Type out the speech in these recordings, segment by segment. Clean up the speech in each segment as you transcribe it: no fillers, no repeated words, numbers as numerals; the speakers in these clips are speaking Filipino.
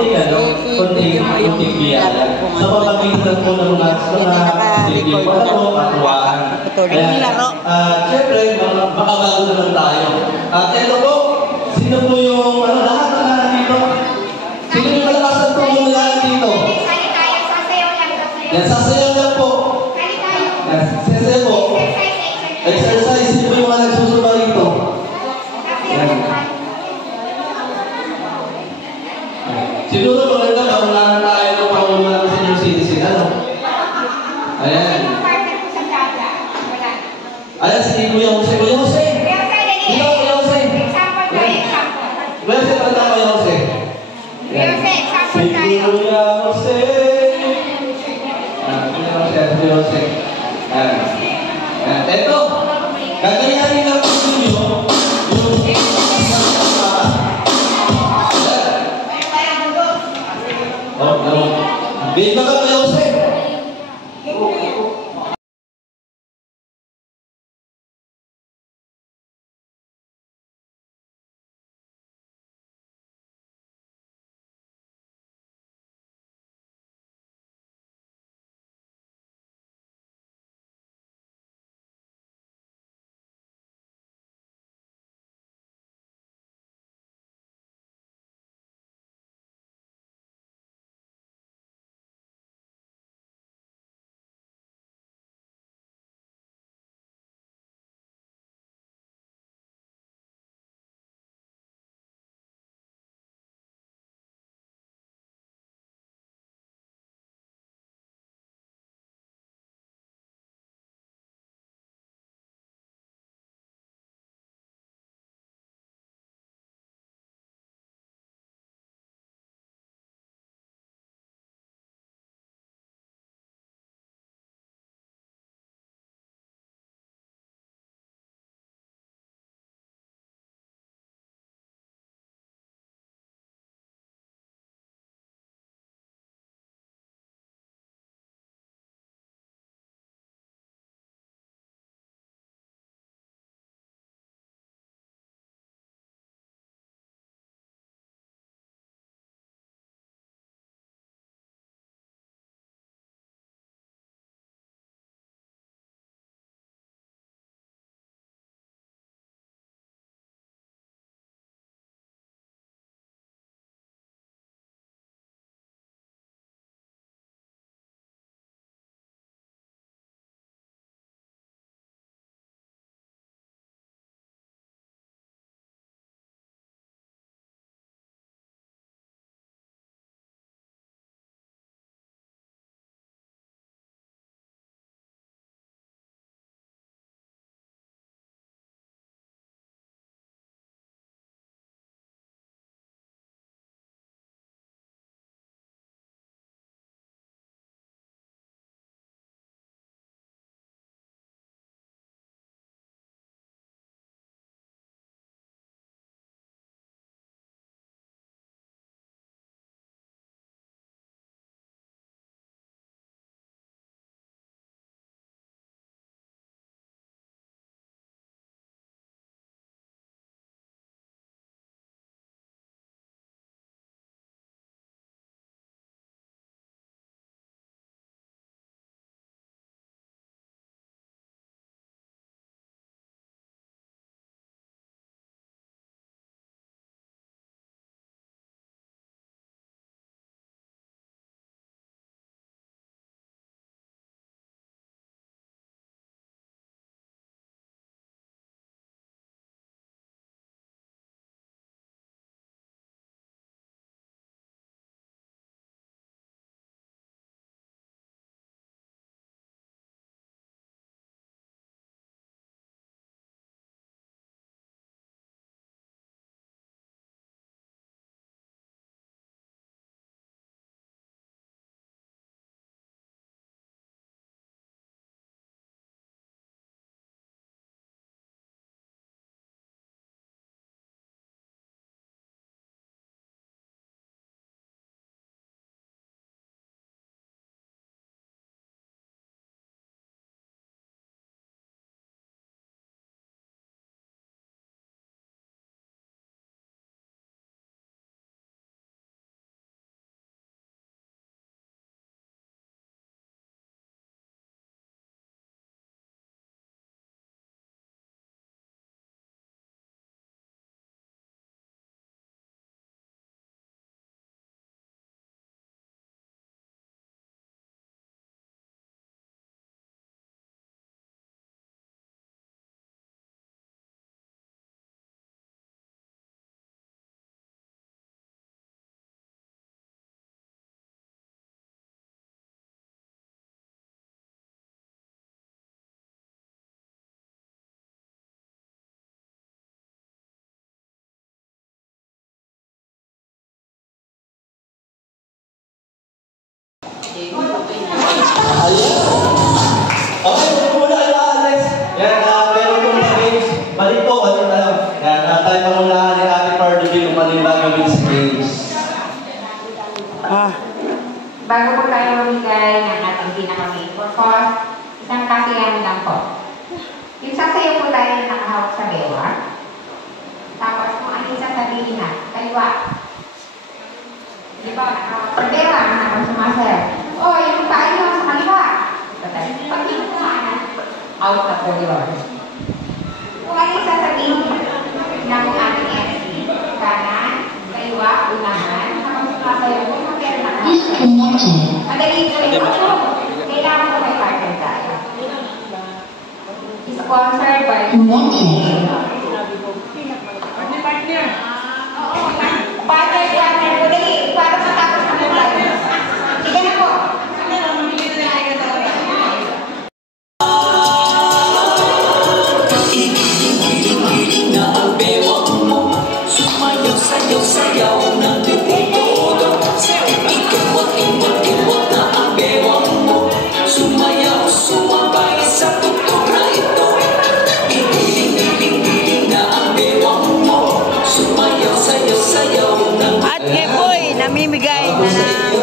konting i-video mo yung biyaya. kung Sa pamamagitan po ng mga naka-record na katuwaan. patuloy yung laro. Siyempre, makabago naman tayo. At ito po, sino po yung, lahat na nandito? Sino yung malakas ang tulong na nandito? Yan, sasayaw lang po. Yan, sasayaw po. Exercise, sino po yung mga nagsusumba rito? Yan. Siguro maganda ba kung lahat tayo ng panguluhan ng senior citizen, ano? Ayan. Ayan, si Kuya Jose. Kuya Jose! Ikaw, Kuya Jose! Kuya Jose, pagkata Kuya Jose. Si Kuya Jose! Kuya Jose. Ayan. Eto, gagayahin lang po ninyo yung Big ka Kuya Jose. Ah. Bago po tayo mamigay ng ating pinaka-main purpose, isang kasiyahan lang po. Yung sasayaw po tayo na nakahawak sa bewa. Tapos kung ano yung sasabihin na, kaliwa. Di ba, nakahawak sa bewa, nakahawak sumasayaw. Oh, yung tayo sa kaliwa. Pag kinukuhaan, out na po yun. Kung ano yung sasabihin ng ating MC, kanan, kaliwa, unahan, kapag sumasayaw po, pero nakahawak. Madali ko yung ako. Kailangan ko may partner tayo. Sponsored by partner. Oo, partner. Madali. Para matapos na tayo. Sige na po. At Kepoy, namimigay na ng...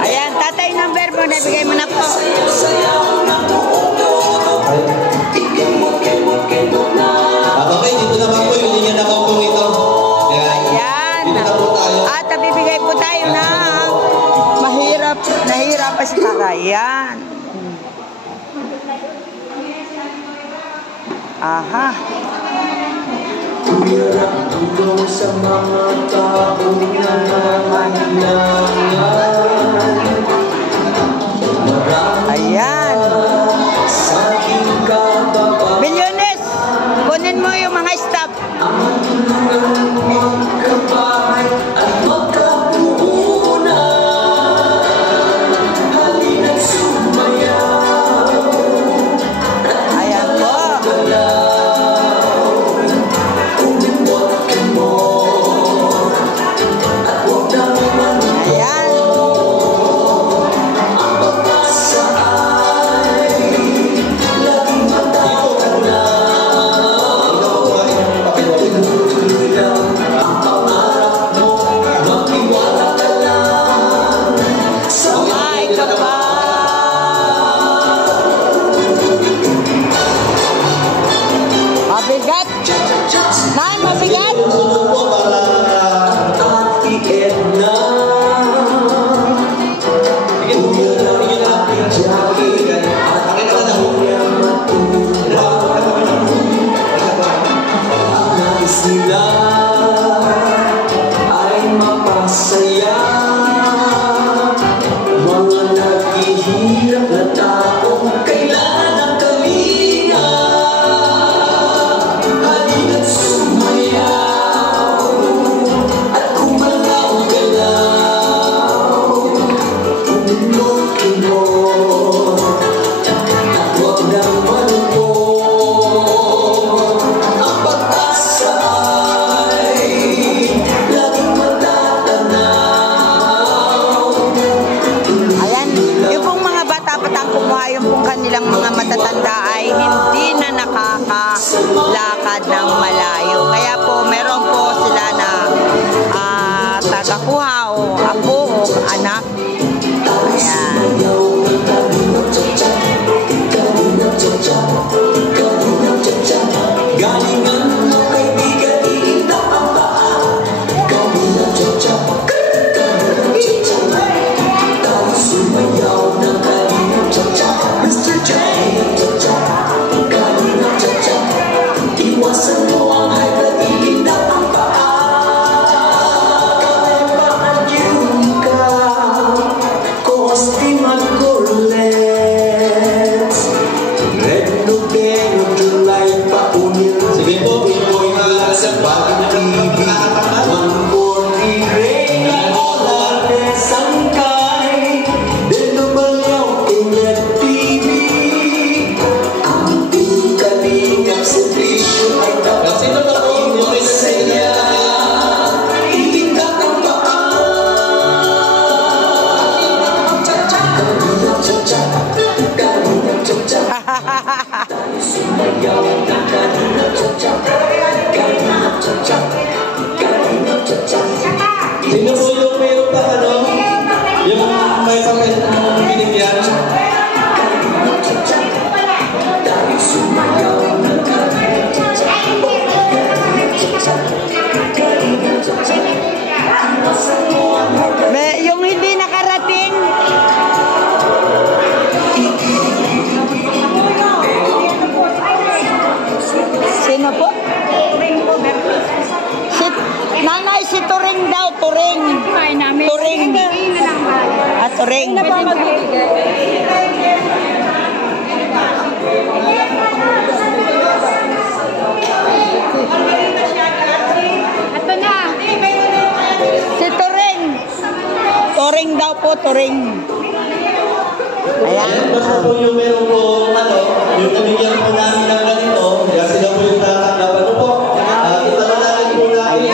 Ayan, tatay number mo, nabigay mo na po. Okay, dito naman po yung linya na po ito. Ayan. Dito na po tayo. At nabibigay po tayo na nahirap pa si Tara. Ayan. Aha. Tulong sa mga taong nangangailangan. Ayan. Sa aking kababa Milyones, kunin mo yung mga staff. ang magkabahay at magkapuhunan. Halina't sumayaw Ayan po. Umimot ka mo at huwag naman Ayan. ang pag-asa ay laging matatanaw. Tinutulang ang pangarap mo, magtiwala ka lang sa Ay, kapal. Mabigat. Nay, mabigat. Susunod po para... Ate Edna. Kuya lang Ate Jackie at Kuya Matura. Ang nais nila ay mapasaya mga naghihirap na taong kailangan ng kalinga. Halina't sumayaw at kumalaw-galaw. Umimot-imot at huwag nang malungkot. Ang pag-asa ay laging matatanaw. Ayan, yung pong mga bata-batang kumuha yung pong kanilang mga matatanda ay hindi na nakakalakad ng malayo. Kaya po, meron po sila na tagakuha o apo o anak. Ayan. Galingan mo kaibigan, iindak ang paa. Galingan tsa-tsa, galingan tsa-tsa. Tayo sumayaw ng galingan tsa-tsa. Mr. J, tsa-tsa, galingan tsa-tsa. Iwasan mo ang high blood, iindak ang paa. Kalembaan yun ka, Costing at Corlets. Red Nobel, July pa unil. Sige po, Pinoy na sa Pag-ibig, Mangkorni, Reyna, Olarte, Sangkay, Denumalaw, Inet TV. Ang tingkalingap sa presyo ay Kasi ito na po, yung rin sa inyo. itindak ang paa. Cha-cha, kalingap, cha-cha, kalingap, cha-cha. Tayo sumayaw po, turing. Ayan. Ayan, basta po yung meron po, yung nabigyan po namin ng ganito, kaya sila po yung tatanggap. Ano po, itanalangin po namin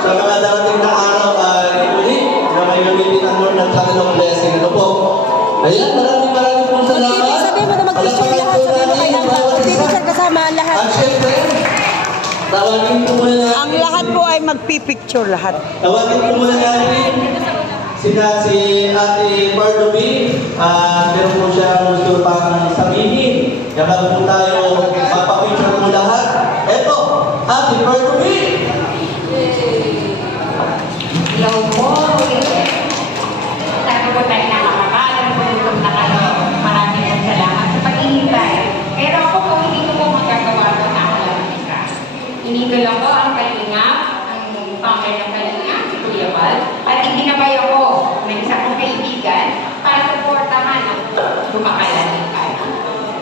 sa mga darating na araw ay uli na may gamitin ang Lord ng kanilang blessing. Ano po? Ayan, maraming po salamat. Sabi mo na mag-picture lahat. Sabi mo kay Angka. Picture kasama ang lahat. At syempre, tawagin po muna namin. Ang lahat po ay magpipicture lahat. Tawagin po muna namin si Ate Bardoby. Meron po siya gusto pang sabihin. Kaya bago po tayo magpapicture po lahat. Eto, Ate Bardoby! Hello po. Sana po tayo nakakakalan po itong nakalo. Maraming salamat sa pag-ihintay. Pero ako po, hindi ko po magagawa ito na ako lang isa. Inigol ako ang kalingap, ang founder ng kalingap, si Kuya Val, at iginabay ako ng isa kong kaibigan para supportahan ang lumakalanipay.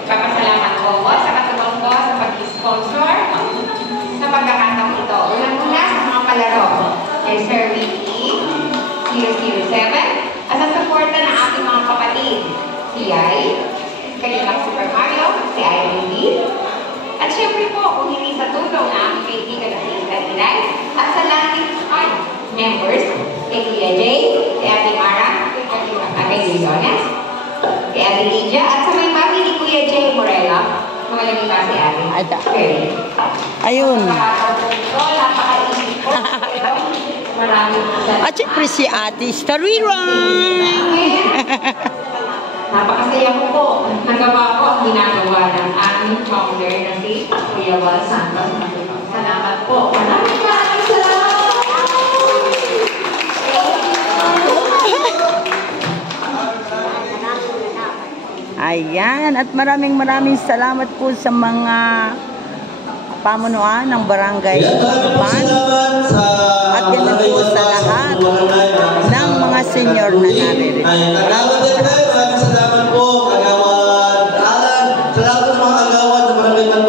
Papasalamat ko ako sa katulong ko sa pag-sponsor sa pagkakataong ito. Unang-una sa mga palaro kay Sir Ricky 007 at sa suporta ng aking mga kapatid, si Ai, Kalingap Super Mario, si IMD, at syempre po, kung hindi sa tulong na aking kaibigan at Inay, at sa langit members, kay Kuya Jay, kay Ate Mara, kay Ate Leones, kay Ate Lydia, at sa may mami ni Kuya Jay Morella, mga lagi pa si Ate Perry. Ayun. Napaka-isip ko, pero maraming salamat. At syempre si Ate Stariran. Napakasaya ko po. Nagawa ko ang ginagawa ng aming founder na si Kuya Val Santos. Salamat po. Maraming salamat. Ayan. At maraming salamat po sa mga pamunuan ng Barangay Ayan, maraming po Pan. salamat sa At yan po sa lahat ng mga senior na naririto. Ay, Kagawad din tayo. Maraming salamat po. Kagawad Alan. Salamat po mga kagawad sa Barangay Pan.